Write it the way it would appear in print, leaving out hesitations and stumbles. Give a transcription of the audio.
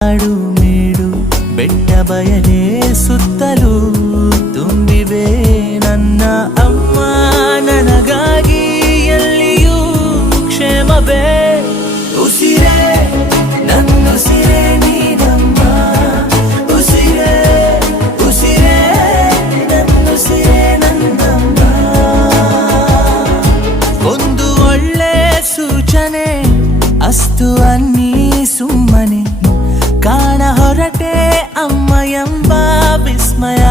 ಕಾಡು ಮೇಡು ಬೆಟ್ಟ ಬಯಲೇ ಸುತ್ತಲೂ ತುಂಬಿವೆ ನನ್ನ ಅಮ್ಮ ನನಗಾಗಿ ಎಲ್ಲಿಯೂ ಕ್ಷೇಮವೇ ಉಸಿರೇ ನನ್ನುಸಿರೇ ನೀನಮ್ಮ ಉಸಿರೇ ಉಸಿರೇ ನನ್ನುಸಿರೇ ನನ್ನಮ್ಮ ಒಂದು ಒಳ್ಳೆ ಸೂಚನೆ ಅಸ್ತು ಅನ್ನಿ ಸುಮ್ಮನೆ ಕಾಣ ಹೊರಟೆ ಅಮ್ಮ ಎಂಬ ವಿಸ್ಮಯ